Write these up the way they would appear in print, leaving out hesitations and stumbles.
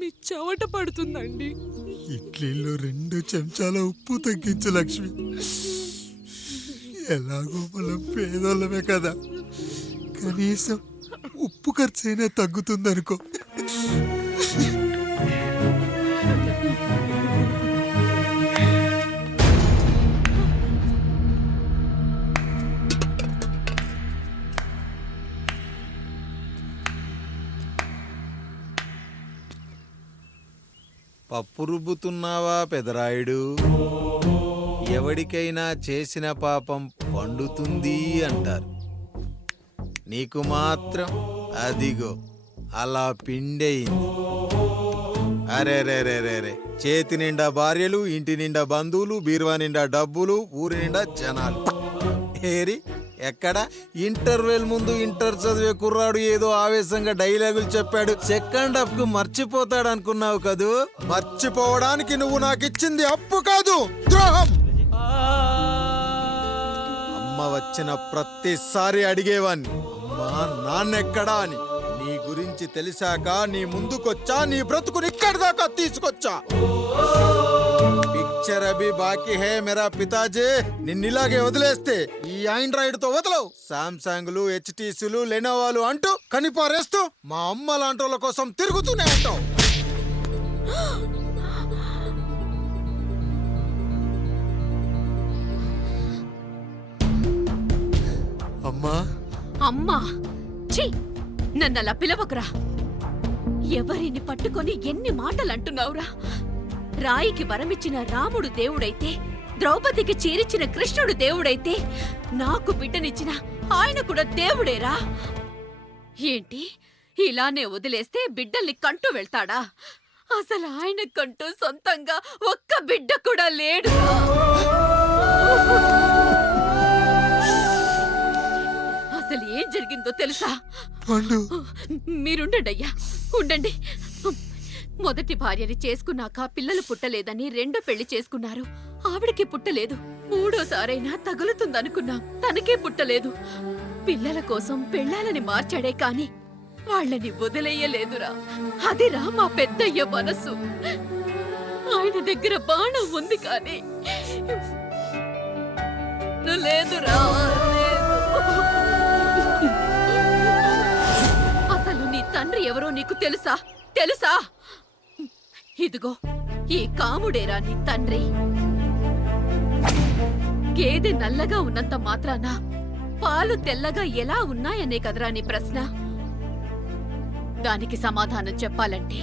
మీ చెవట పడుతుందండి. ఇడ్లీలో 2 చెంచాల ఉప్పు తగ్గించు లక్ష్మి. ఎలాగో మనం పేదోళ్ళమే కదా, కనీసం ఉప్పు ఖర్చైనా తగ్గుతుందనుకో. పప్పు రుబ్బుతున్నావా పెదరాయుడు? ఎవడికైనా చేసిన పాపం పండుతుంది అంటారు, నీకు మాత్రం అదిగో అలా పిండయింది. అరే రే రే రే రే, చేతి నిండా భార్యలు, ఇంటి నిండా బంధువులు, బీరువా నిండా డబ్బులు, ఊరి నిండా జనాలు. ఏరి ఎక్కడ? ఇంటర్వెల్ ముందు ఇంటర్ చదివే కుర్రాడు ఏదో ఆవేశంగా డైలాగులు చెప్పాడు, సెకండ్ హాఫ్ కు మర్చిపోతాడు అనుకున్నావు కదూ? మర్చిపోవడానికి నువ్వు నాకు ఇచ్చింది అప్పు కాదు, ద్రోహం. అమ్మ వచ్చిన ప్రతిసారి అడిగేవాణ్ణి, అమ్మా నాన్నెక్కడా అని. నీ గురించి తెలిసాక నీ ముందుకొచ్చా, నీ బ్రతుకుని ఇక్కడి దాకా తీసుకొచ్చా. పిక్చర్ అభి బాకీ హే మేరా పితాజీ. నిన్నిలాగే వదిలేస్తే ఈ ఆండ్రాయిడ్ తో వదలవు. సామ్సంగ్లు, హెచ్టీసీలు, లెనోవాలు అంటూ కనిపారేస్తూ మా అమ్మ లాంటి వాళ్ళ కోసం తిరుగుతూనే ఉంటావు. అమ్మా అమ్మా ఛీ, నన్నలా పిలవకురా. ఎవరిని పట్టుకొని ఎన్ని మాటలు అంటున్నావురా? రాయికి వరమిచ్చిన రాముడు దేవుడైతే, ద్రౌపదికి చీరిచ్చిన కృష్ణుడు దేవుడైతే, నాకు బిడ్డనిచ్చిన ఆయన కూడా దేవుడేరా. ఏంటి ఇలానే వదిలేస్తే బిడ్డల్ని కంటూ వెళ్తాడా? అసలు ఆయన కంటూ సొంతంగా ఒక్క బిడ్డ కూడా లేడు. అసలు ఏం జరిగిందో తెలుసా? మీరుండండి అయ్యా, ఉండండి. మొదటి భార్యని చేసుకున్నాక పిల్లలు పుట్టలేదని రెండో పెళ్లి చేసుకున్నారు. ఆవిడకి పుట్టలేదు. మూడోసారైనా తగులుతుందనుకున్నా, తనకే పుట్టలేదు. పిల్లల కోసం పెళ్ళాలని మార్చాడే కాని వాళ్ళని వదిలేయలేదురా. అదిరా మా పెద్దయ్య మనసు. ఆయన దగ్గర బాణం ఉంది కానీ లేదురా, అసలు నీ తండ్రి ఎవరో నీకు తెలుసా? తెలుసా? ఇదిగో ఈ కాముడేరా నీ తండ్రి. గేదె నల్లగా ఉన్నంత మాత్రాన పాలు తెల్లగా ఎలా ఉన్నాయనే కదరా నీ ప్రశ్న. దానికి సమాధానం చెప్పాలంటే,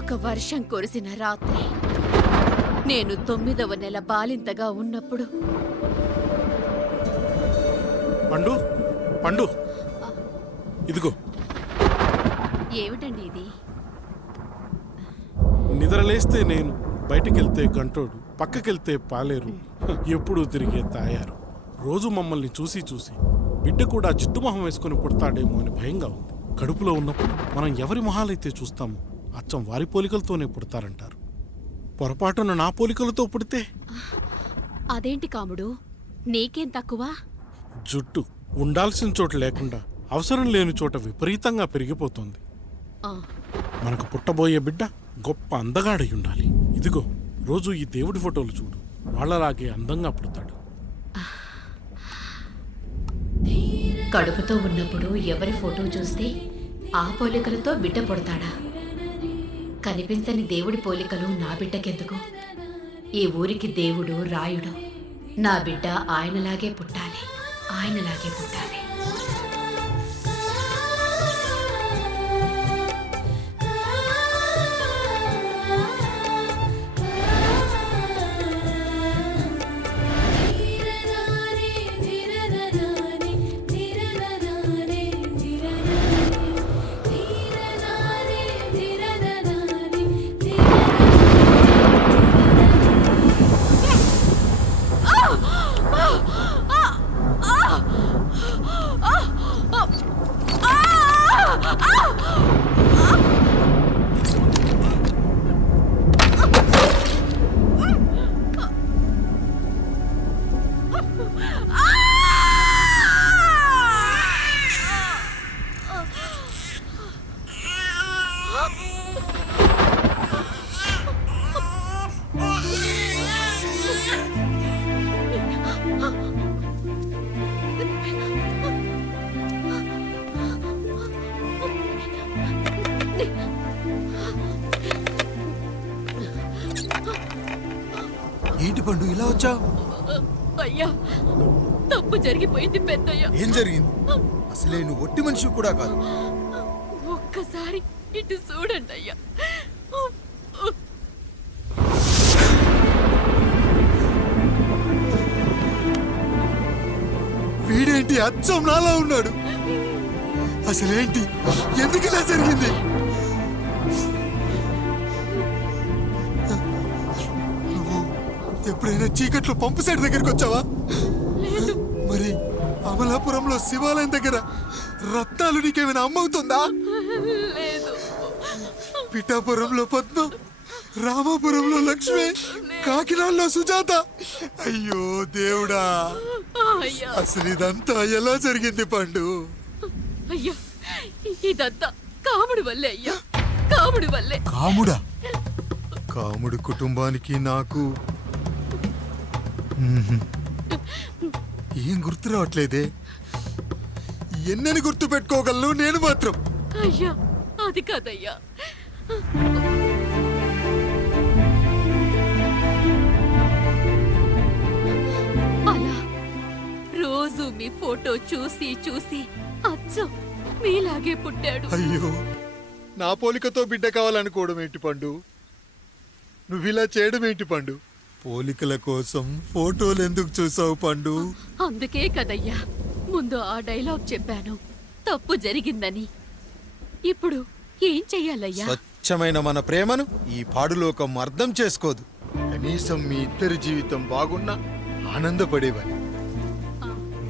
ఒక వర్షం కురిసిన రాత్రి నేను 9వ నెల బాలింతగా ఉన్నప్పుడు. పండు పండు, ఇదిగో. ఏమిటండి ఇది? నిద్రలేస్తే నేను, బయటికెళ్తే గంటోడు, పక్కకెళ్తే పాలేరు, ఎప్పుడూ తిరిగే తాయారు. రోజు మమ్మల్ని చూసి చూసి బిడ్డ కూడా జిడ్డు మొహం వేసుకుని పుడతాడేమో అని భయంగా ఉంది. కడుపులో ఉన్నప్పుడు మనం ఎవరి మొహాలైతే చూస్తామో అచ్చం వారి పోలికలతోనే పుడతారంటారు. పొరపాటున నా పోలికలతో పుడితే? అదేంటి కాముడు, నీకేం తక్కువ? జుట్టు ఉండాల్సిన చోట లేకుండా అవసరం లేని చోట విపరీతంగా పెరిగిపోతుంది. మనకు పుట్టబోయే బిడ్డ గొప్ప అందగాడై ఉండాలి. ఇదిగో రోజు ఈ దేవుడి ఫోటోలు చూడు, వాళ్ళలాగే అందంగా పుడతాడు. కడుపుతో ఉన్నప్పుడు ఎవరి ఫోటో చూస్తే ఆ పోలికలతో బిడ్డ పుడతాడా? కనిపించని దేవుడి పోలికలు నా బిడ్డకెందుకు? ఈ ఊరికి దేవుడు రాయుడు. నా బిడ్డ ఆయనలాగే పుట్టాలి, ఆయనలాగే పుట్టాలి. ఏంటి పండు ఇలా వచ్చావు? అయ్యా, తప్పు జరిగిపోయింది పెద్దయ్య. ఏం జరిగింది? అసలే నువ్వు ఒట్టి మనిషి కూడా కాదు. ఒక్కసారి ఇటు చూడండి అయ్యా. వీడేంటి అచ్చం నాలా ఉన్నాడు? అసలేంటి, ఎందుకు ఇలా జరిగింది? నువ్వు ఎప్పుడైనా చీకట్లో పంపు సైడ్ దగ్గరికి వచ్చావా? మరి అమలాపురంలో శివాలయం దగ్గర రత్నాలు నీకేమైనా అమ్మవుతుందా? లేదు. పిఠాపురంలో పద్మ, రామాపురంలో లక్ష్మి, కాకినాడలో సుజాత. అయ్యో దేవుడా, అయ్యా, అసలు ఇదంతా ఎలా జరిగింది పండు? అయ్యా, ఇదంతా కాముడి వల్లే అయ్యా, కాముడి వల్లే. కాముడా? కాముడి కుటుంబానికి నాకు ఏం గుర్తు రావట్లేదే. ఎన్నని గుర్తు పెట్టుకోగలను నేను మాత్రం. అయ్యా, అది కాదయ్యా. అలా రోజు మీ ఫోటో చూసి చూసి అచ్చం మీలాగే పుట్టాడు. అయ్యో, నా పోలికతో బిడ్డ కావాలనుకోవడం ఏంటి పండు? నువ్విలా చేయడం ఏంటి పండు? పోలికల కోసం ఫోటోలు ఎందుకు చూసావు పండు? అందుకే కదయ్యా ముందు ఆ డైలాగ్ చెప్పాను, తప్పు జరిగిందని. ఇప్పుడు ఏం చెయ్యాలయ్యా? స్వచ్ఛమైన మన ప్రేమను ఈ పాడులోకం అర్థం చేసుకోదు. కనీసం మీ ఇద్దరి జీవితం బాగున్నా ఆనందపడేవాని.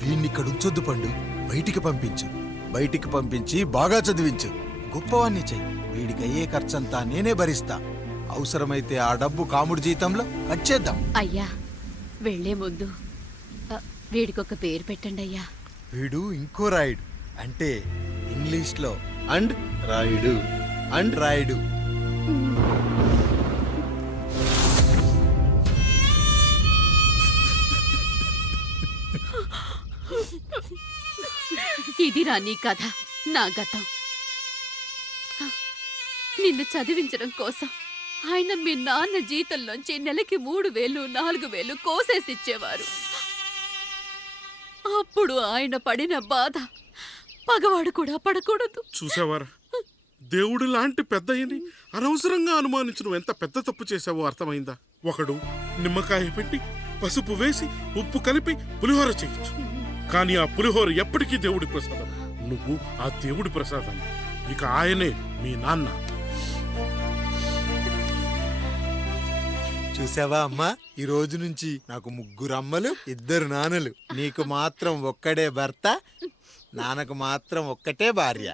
వీణ్ణి ఇక్కడ ఉంచొద్దు పండు, బయటికి పంపించు. బయటికి పంపించి బాగా చదివించు, గొప్పవాణ్ణి చెయ్యి. వీడికి అయ్యే ఖర్చంతా నేనే భరిస్తా. అవసరమైతే ఆ డబ్బు కాముడి జీతంలో కట్ చేద్దాం. అయ్యా, వెళ్లే ముందు వీడికొక పేరు పెట్టండి అయ్యా. వీడు ఇంకో రాయుడు, అంటే ఇంగ్లీష్లో అండ్ రాయుడు, అండ్ రాయుడు. ఇదిరా నీ కథ, నా గతం. నిన్ను చదివించడం కోసం ఆయన మీ నాన్న జీతంలోంచి నెలకి 3,000, 4,000 కోసేసిచ్చేవారు. అప్పుడు ఆయన పడిన బాధ పగవాడు కూడా పడకూడదు. చూసావారా, దేవుడు లాంటి పెద్దయ్యని అనవసరంగా అనుమానించు ఎంత పెద్ద తప్పు చేసావో అర్థమైందా? ఒకడు నిమ్మకాయ పెట్టి పసుపు వేసి ఉప్పు కలిపి పులిహోర చేయొచ్చు, కానీ ఆ పులిహోర ఎప్పటికీ దేవుడి ప్రసాదం. నువ్వు ఆ దేవుడి ప్రసాదం. ఇక ఆయనే మీ నాన్న. చూసావా అమ్మా, ఈ రోజు నుంచి నాకు 3 అమ్మలు, 2 నాన్నలు. నీకు మాత్రం ఒక్కడే భర్త, నాన్నకు మాత్రం ఒక్కటే భార్య.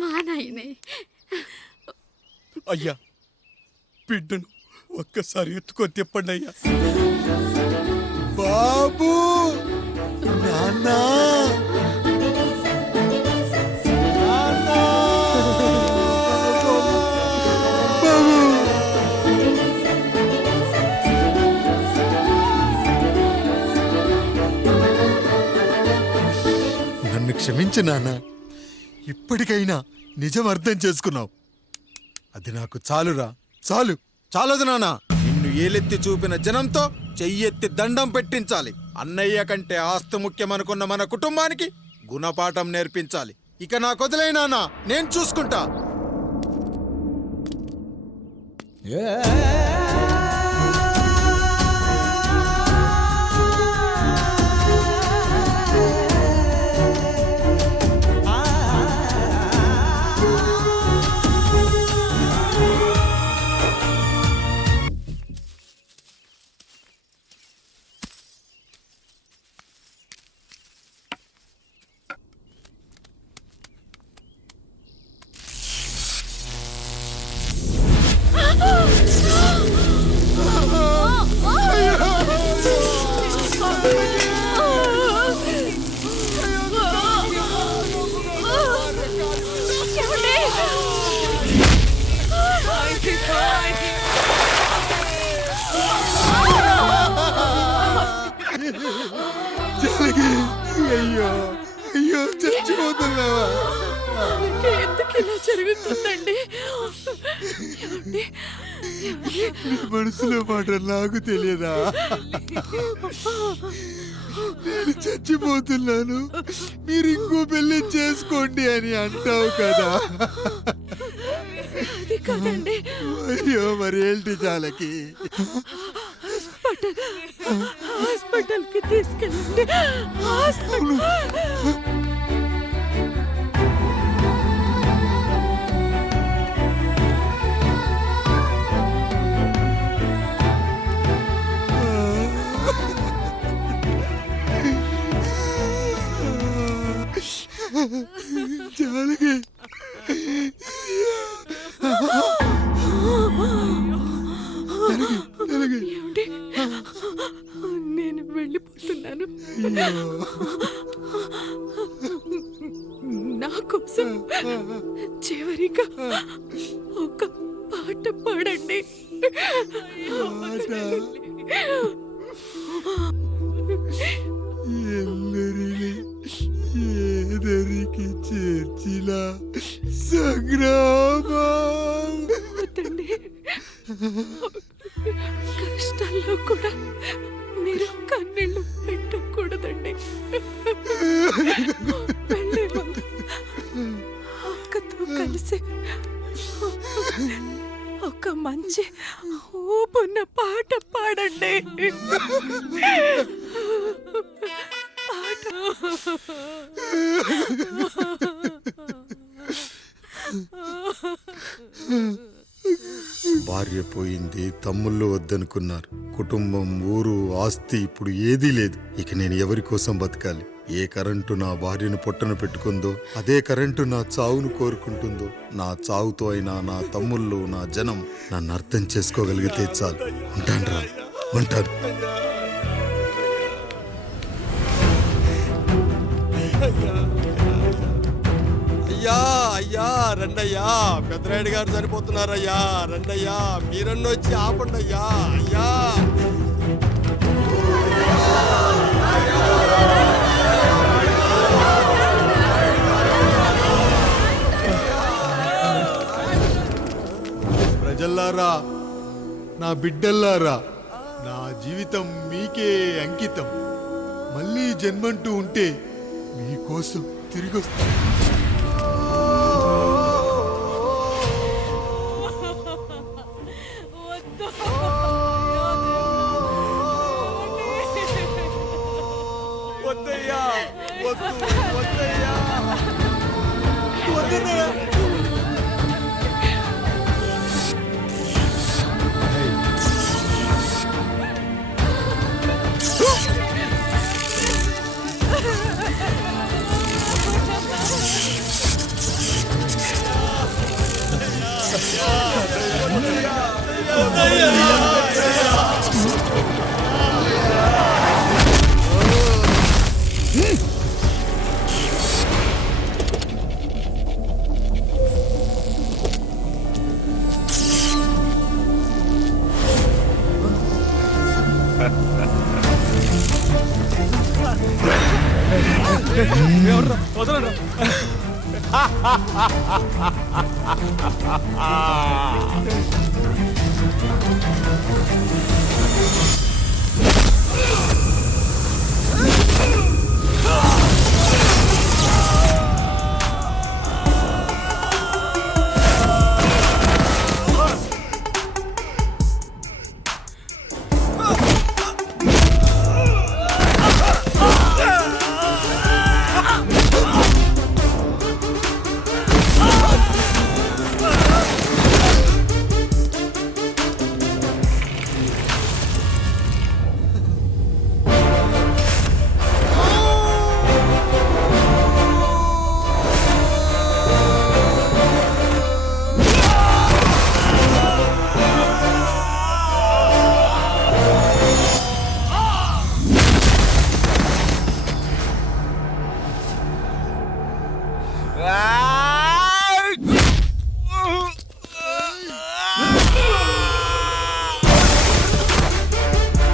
మా నాయనే. అయ్యా, బిడ్డను ఒక్కసారి ఎత్తుకొని తిప్పండి అయ్యా. బాబు, నాన్నా, నన్ను క్షమించు నాన్న. ఇప్పటికైనా నిజం అర్థం చేసుకున్నావు. అది నాకు చాలురా, చాలు. చాలదు నాన్న, నిన్ను ఏలెత్తి చూపిన జనంతో చెయ్యెత్తి దండం పెట్టించాలి. అన్నయ్య కంటే ఆస్తి ముఖ్యమనుకున్న మన కుటుంబానికి గుణపాఠం నేర్పించాలి. ఇక నాకు వదిలేయ్ నాన్న, నేను చూసుకుంటా. అయ్యో అయ్యో, చచ్చిపోతున్నావా? ఎందుకు ఇలా జరుగుతుందండి? ఏమండి? నీ మనసులో మాట నాకు తెలియదా? నేను చచ్చిపోతున్నాను, మీరు ఇంకో పెళ్లి చేసుకోండి అని అంటావు కదా. అది కాదండి. అయ్యో మరి ఏంటి జానకి? హాస్పిటల్కి తీసుకెళ్ళండి. హాస్పిటల్. జానకి ఏమండి? నేను వెళ్ళిపోతున్నాను. నా కోసం చివరిగా ఒక పాట పాడండి. ఎల్లరిని ఏదరికి చేర్చిన సంగ్రామం. వద్దండి. కష్టాల్లో కూడా మీరు కన్నీళ్ళు పెట్టకూడదండి. వెళ్ళే ముందు అక్కతో కలిసి ఒక మంచి ఊపున్న పాట పాడండి. పాట. భార్య పోయింది, తమ్ముళ్ళు వద్దనుకున్నారు, కుటుంబం, ఊరు, ఆస్తి ఇప్పుడు ఏదీ లేదు. ఇక నేను ఎవరి కోసం బతకాలి? ఏ కరెంటు నా భార్యను పొట్టన పెట్టుకుందో అదే కరెంటు నా చావును కోరుకుంటుందో. నా చావుతో అయినా నా తమ్ముళ్ళు, నా జనం నన్ను అర్థం చేసుకోగలిగితే చాలు. ఉంటాను రా, ఉంటాను. అయ్యా అయ్యా రండయ్యా, పెద్దరాయుడు గారు చనిపోతున్నారయ్యా, రండయ్యా, మీరన్న వచ్చి ఆపండి అయ్యా. అయ్యా ప్రజల్లారా, నా బిడ్డల్లారా, నా జీవితం మీకే అంకితం. మళ్ళీ జన్మంటూ ఉంటే మీకోసం తిరిగొస్తాను. వద్దయ్యా, వద్దు, వద్దయ్యా, వద్దయ్యా. వదలండి.